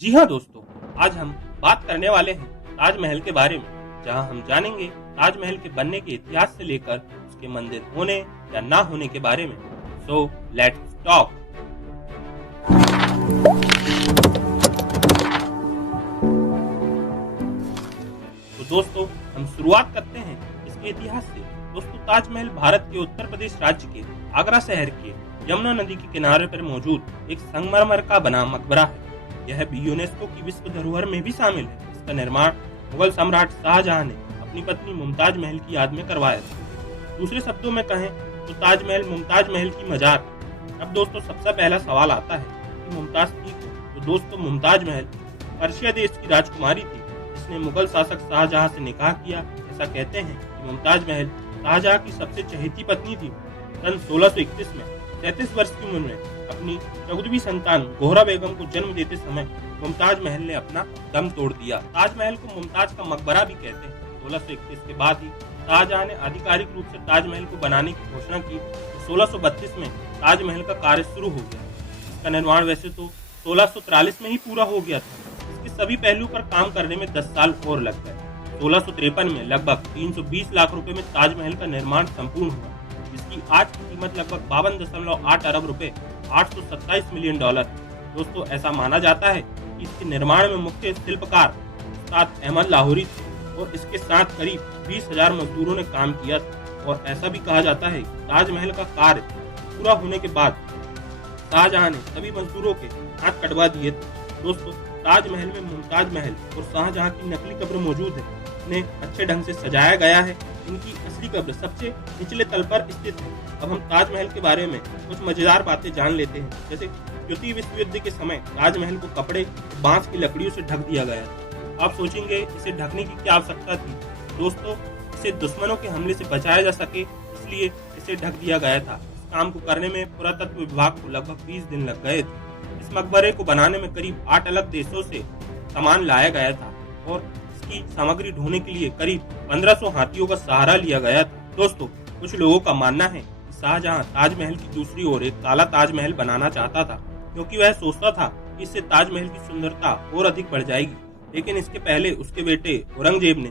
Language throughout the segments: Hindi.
जी हाँ दोस्तों, आज हम बात करने वाले हैं ताजमहल के बारे में, जहां हम जानेंगे ताजमहल के बनने के इतिहास से लेकर उसके मंदिर होने या ना होने के बारे में। So let's talk. तो दोस्तों, हम शुरुआत करते हैं इसके इतिहास से। दोस्तों, ताजमहल भारत के उत्तर प्रदेश राज्य के आगरा शहर के यमुना नदी के किनारे पर मौजूद एक संगमरमर का बना मकबरा है। यह भी यूनेस्को की विश्व धरोहर में भी शामिल है। इसका निर्माण मुगल सम्राट शाहजहां ने अपनी पत्नी मुमताज महल की याद में करवाया था। दूसरे शब्दों में कहें तो ताजमहल मुमताज महल की मजार। अब दोस्तों, सबसे पहला सवाल आता है कि मुमताज थी कौन? तो दोस्तों, मुमताज महल पर्शिया देश की राजकुमारी थी जिसने मुगल शासक शाहजहां से निकाह किया। ऐसा कहते हैं कि मुमताज महल शाहजहां की सबसे चहेती पत्नी थी। सन 1631 में 33 वर्ष की उम्र में अपनी 14वीं संतान गोहरा बेगम को जन्म देते समय मुमताज महल ने अपना दम तोड़ दिया। ताजमहल को मुमताज का मकबरा भी कहते हैं। 1631 के बाद ही शाहजहां ने आधिकारिक रूप से ताजमहल को बनाने की घोषणा की। 1632 में ताजमहल का कार्य शुरू हो गया। इसका निर्माण वैसे तो 1643 में ही पूरा हो गया था। इसके सभी पहलू पर काम करने में 10 साल और लग गए। 1653 में लगभग 320 लाख रुपए में ताजमहल का निर्माण संपूर्ण हुआ, जिसकी आज की कीमत लगभग 52.8 अरब रुपए, 827 मिलियन डॉलर। दोस्तों, ऐसा माना जाता है कि इसके निर्माण में मुख्य शिल्पकार उस्ताद अहमद लाहौरी थे और इसके साथ करीब 20,000 मजदूरों ने काम किया था। और ऐसा भी कहा जाता है कि ताजमहल का कार्य पूरा होने के बाद शाहजहां ने सभी मजदूरों के हाथ कटवा दिए थे। दोस्तों, ताजमहल में मुमताज महल और शाहजहां की नकली कब्र मौजूद है। इन्हें अच्छे ढंग से सजाया गया है। इनकी असली कब्र सबसे निचले तल पर स्थित है। अब हम ताजमहल के बारे में कुछ मजेदार बातें जान लेते हैं। जैसे द्वितीय विश्व युद्ध के समय ताजमहल को कपड़े बांस की लकड़ियों से ढक दिया गया था। आप सोचेंगे इसे ढकने की क्या आवश्यकता थी? दोस्तों, इसे दुश्मनों के हमले से बचाया जा सके, इसलिए इसे ढक दिया गया था। इस काम को करने में पुरातत्व विभाग को लगभग 20 दिन लग गए थे। इस मकबरे को बनाने में करीब 8 अलग देशों से सामान लाया गया था और इसकी सामग्री ढोने के लिए करीब 1500 हाथियों का सहारा लिया गया था। दोस्तों, कुछ लोगों का मानना है कि शाहजहां ताजमहल की दूसरी ओर एक काला ताजमहल बनाना चाहता था, क्योंकि वह सोचता था कि इससे ताजमहल की सुंदरता और अधिक बढ़ जाएगी। लेकिन इसके पहले उसके बेटे औरंगजेब ने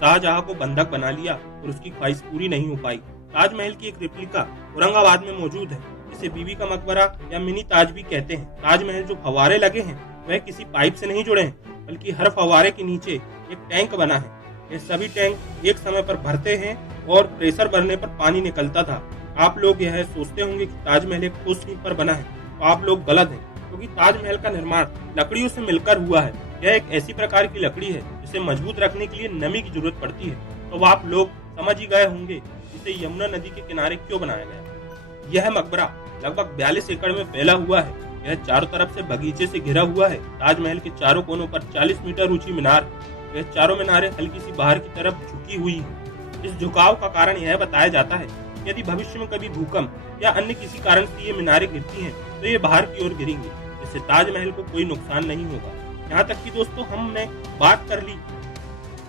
शाहजहां को बंधक बना लिया और उसकी ख्वाहिश पूरी नहीं हो पाई। ताजमहल की एक रेप्लिका औरंगाबाद में मौजूद है, जिसे बीबी का मकबरा या मिनी ताज भी कहते हैं। ताजमहल जो फव्वारे लगे हैं वह किसी पाइप से नहीं जुड़े हैं, बल्कि हर फव्वारे के नीचे एक टैंक बना है। ये सभी टैंक एक समय पर भरते हैं और प्रेशर बढ़ने पर पानी निकलता था। आप लोग यह सोचते होंगे कि ताजमहल एक ठोस ईंट पर बना है, तो आप लोग गलत हैं, क्योंकि ताजमहल का निर्माण लकड़ियों से मिलकर हुआ है। यह एक ऐसी प्रकार की लकड़ी है जिसे मजबूत रखने के लिए नमी की जरूरत पड़ती है। तो आप लोग समझ ही गए होंगे इसे यमुना नदी के किनारे क्यों बनाया गया। यह मकबरा लगभग 42 एकड़ में फैला हुआ है। यह चारों तरफ से बगीचे से घिरा हुआ है। ताजमहल के चारों कोनों पर 40 मीटर ऊंची मीनार। यह चारों मीनारें हल्की सी बाहर की तरफ झुकी हुई है। इस झुकाव का कारण यह बताया जाता है कि यदि भविष्य में कभी भूकंप या अन्य किसी कारण से ये मीनारें गिरती हैं, तो ये बाहर की ओर गिरेंगी, जिससे ताजमहल को कोई नुकसान नहीं होगा। यहाँ तक कि दोस्तों, हमने बात कर ली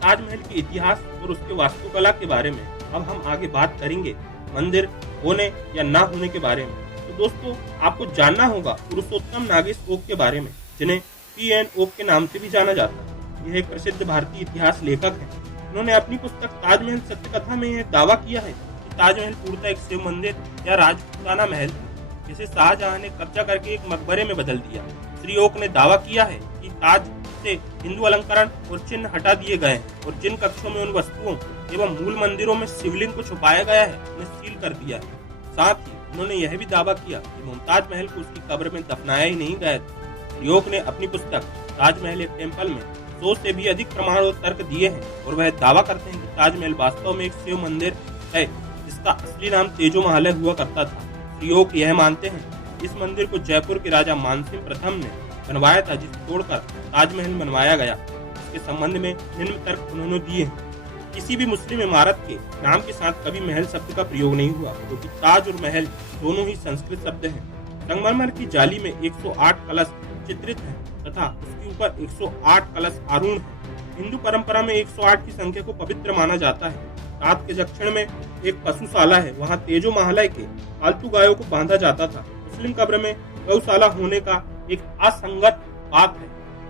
ताजमहल के इतिहास और उसके वास्तुकला के बारे में। अब हम आगे बात करेंगे मंदिर होने या ना होने के बारे में। तो दोस्तों, आपको जानना होगा पुरुषोत्तम नागेश ओक के बारे में, जिन्हें P.N. ओक के नाम से भी जाना जाता है। यह एक प्रसिद्ध भारतीय इतिहास लेखक है। उन्होंने अपनी पुस्तक ताजमहल सत्य कथा में यह दावा किया है कि ताजमहल पूर्णतः एक शिव मंदिर या राजपूताना महल था, जिसे शाहजहां ने कब्जा करके एक मकबरे में बदल दिया। श्री ओक ने दावा किया है कि ताज से हिंदू अलंकरण और चिन्ह हटा दिए गए हैं और जिन कक्षों में उन वस्तुओं एवं मूल मंदिरों में शिवलिंग को छुपाया गया है, उन्हें सील कर दिया है। साथ ही उन्होंने यह भी दावा किया कि मुमताज महल को उसकी कब्र में दफनाया ही नहीं गया था। श्री ओक ने अपनी पुस्तक ताजमहल एक टेम्पल में 100 से भी अधिक प्रमाण और तर्क दिए हैं और वह दावा करते हैं कि ताजमहल वास्तव में एक शिव मंदिर है, जिसका असली नाम तेजो महल हुआ करता था। श्री ओक यह मानते हैं इस मंदिर को जयपुर के राजा मानसिंह प्रथम ने बनवाया था, जिसे तोड़कर ताजमहल बनवाया गया। इसके संबंध में निम्न तर्क उन्होंने दिए हैं। किसी भी मुस्लिम इमारत के नाम के साथ कभी महल शब्द का प्रयोग नहीं हुआ, क्योंकि ताज और महल दोनों ही संस्कृत शब्द हैं। संगमरमर की जाली में 108 कलश चित्रित है तथा उसके ऊपर 108 कलश आरूढ़ है। हिंदू परंपरा में 108 की संख्या को पवित्र माना जाता है। रात के दक्षिण में एक पशुशाला है, वहाँ तेजो महालय के पालतू गायों को बांधा जाता था। मुस्लिम कब्र में गौशाला होने का एक असंगत बात है।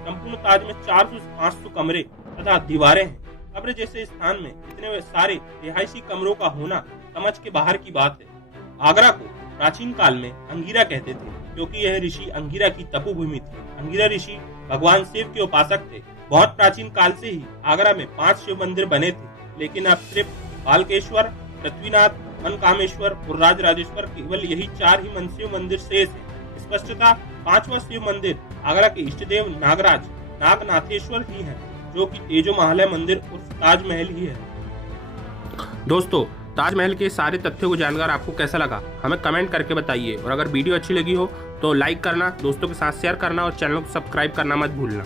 संपूर्ण ताज में 400 से 500 कमरे तथा दीवारें हैं। कब्र जैसे स्थान में इतने सारे रिहायशी कमरों का होना समझ के बाहर की बात है। आगरा को प्राचीन काल में अंगिरा कहते थे, क्योंकि यह ऋषि अंगिरा की तपोभूमि थी। अंगिरा ऋषि भगवान शिव के उपासक थे। बहुत प्राचीन काल से ही आगरा में 5 शिव मंदिर बने थे, लेकिन अब सिर्फ बालकेश्वर, पृथ्वीनाथ, मनकामेश्वर और राजराजेश्वर केवल यही 4 ही शिव मंदिर शेष है। स्पष्टता 5वां शिव मंदिर आगरा के इष्टदेव नागराज नागनाथेश्वर ही है, जो कि तेजो महालय मंदिर उर्फ ताजमहल ही है। दोस्तों, ताजमहल के सारे तथ्यों को जानकर आपको कैसा लगा हमें कमेंट करके बताइए, और अगर वीडियो अच्छी लगी हो तो लाइक करना, दोस्तों के साथ शेयर करना और चैनल को सब्सक्राइब करना मत भूलना।